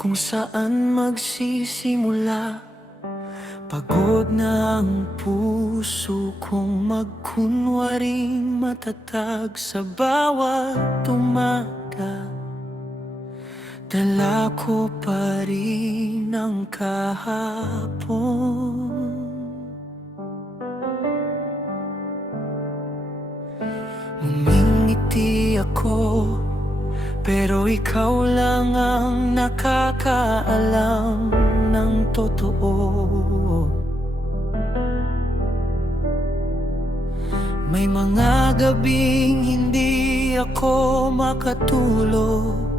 kung saan magsisimula. Pagod na ang puso kong magkunwaring matatag sa bawat umaga. Dala ko pa rin ang kahapon. Ngumingiti ako, pero ikaw lang ang nakakaalam ng totoo. May mga gabing hindi ako makatulog.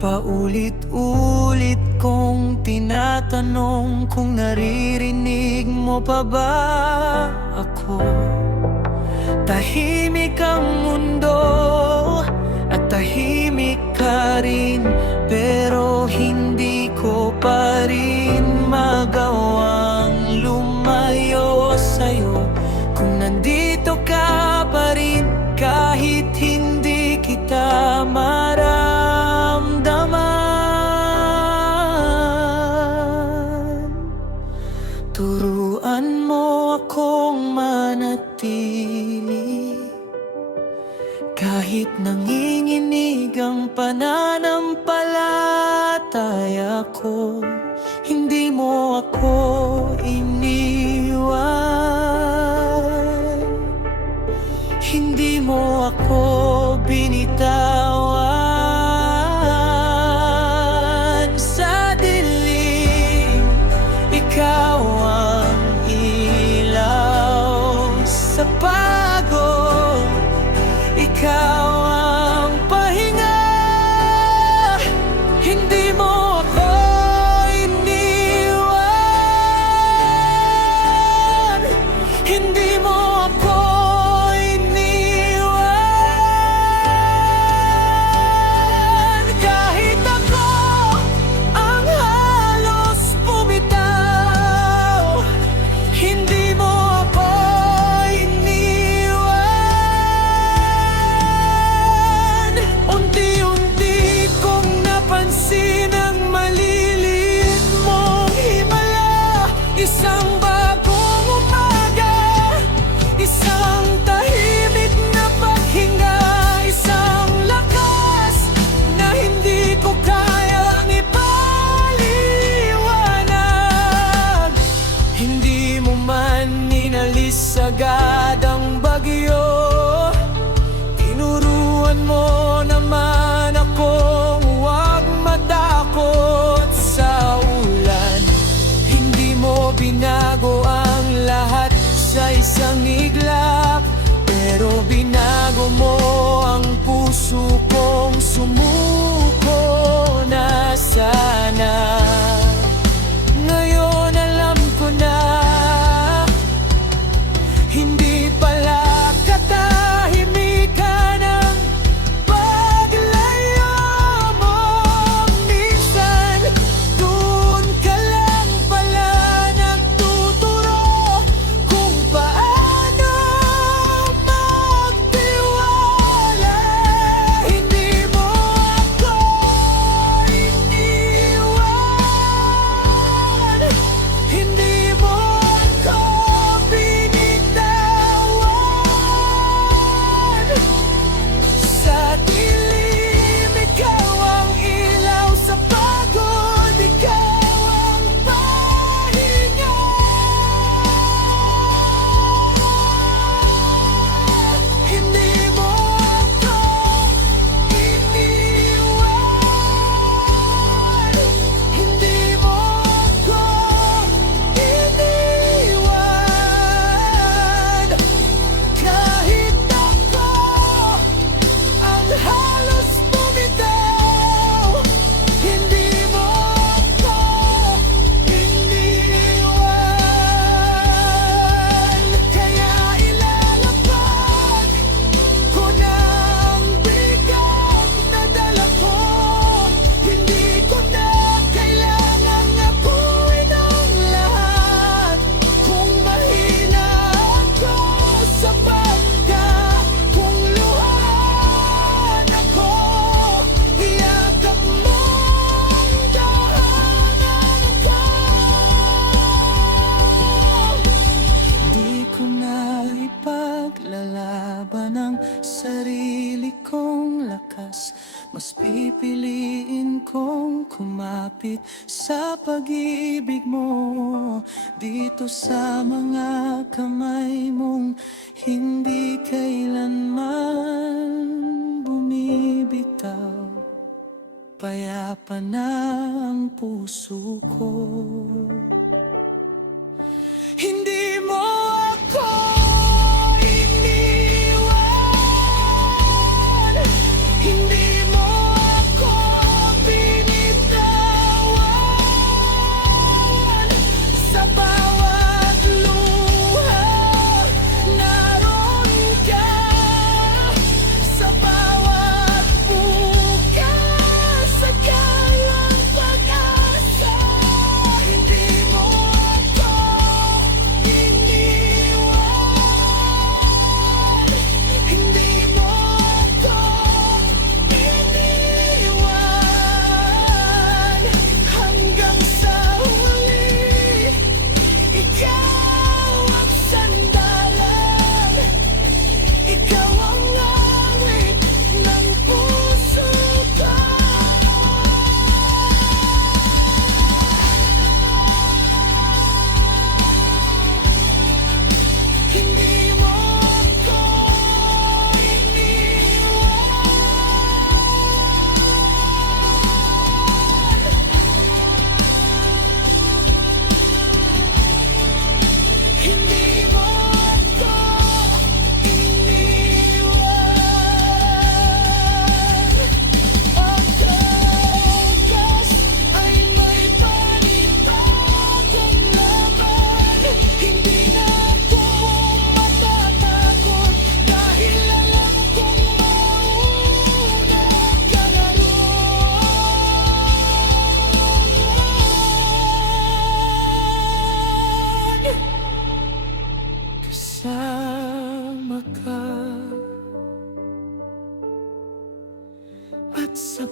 Paulit-ulit kong tinatanong kung naririnig mo pa ba ako. Tahimik ang mundo at tahimik ka rin, pero hindi ko pa rin magawang lumayo sa'yo. Kung nandito ka pa rin kahit hindi kita maramdaman. Turuan mo akong manatili kahit nanginginig ang pananampalataya ko. Hindi mo ako iniwan, hindi mo ako binitawan. Sa dilim, ikaw ang ilaw. Sa pagod, ikaw ang pahinga. Hindi mo ako iniwan, hindi mo ako iniwan. Kahit ako ang halos bumitaw, hindi mo ako iniwan. Unti-unti kong napansin ang maliliit mong himala. Isang bagong umaga, isang tahimik na paghinga, isang lakas na hindi ko kayang ipaliwanag. Hindi mo man inalis agad ang bagyo, tinuruan mo naman akong huwag matakot sa ulan. Hindi mo binago ang lahat sa isang iglap, pero binago mo ang puso kong sumuko na sana. Ngayon alam ko na hindi pala katahimikan ang paglayo mo. Minsan doon ka lang pala nagtuturo kung paano magtiwala. Hindi mo ako iniwan, ng sarili kong lakas, mas pipiliin kong kumapit sa pag-ibig mo. Dito sa mga kamay mong hindi kailanman bumibitaw, payapa na ang puso ko. Hindi mo ako iniwan, hindi mo ako binitawan. Sa bawat luha, naroon ka. Sa bawat bukas, sakalang pag-asa. Hindi mo ako iniwan, hindi mo ako iniwan. Hanggang sa huli, ikaw ang sandalan, ikaw ang awit ng puso ko. Hindi mo ako iniwan, hindi mo ako iniwan. Ang oras ay may panibagong laban. Hindi na ako matatakot dahil alam kong mauna ka na roon. Kasama ka at sa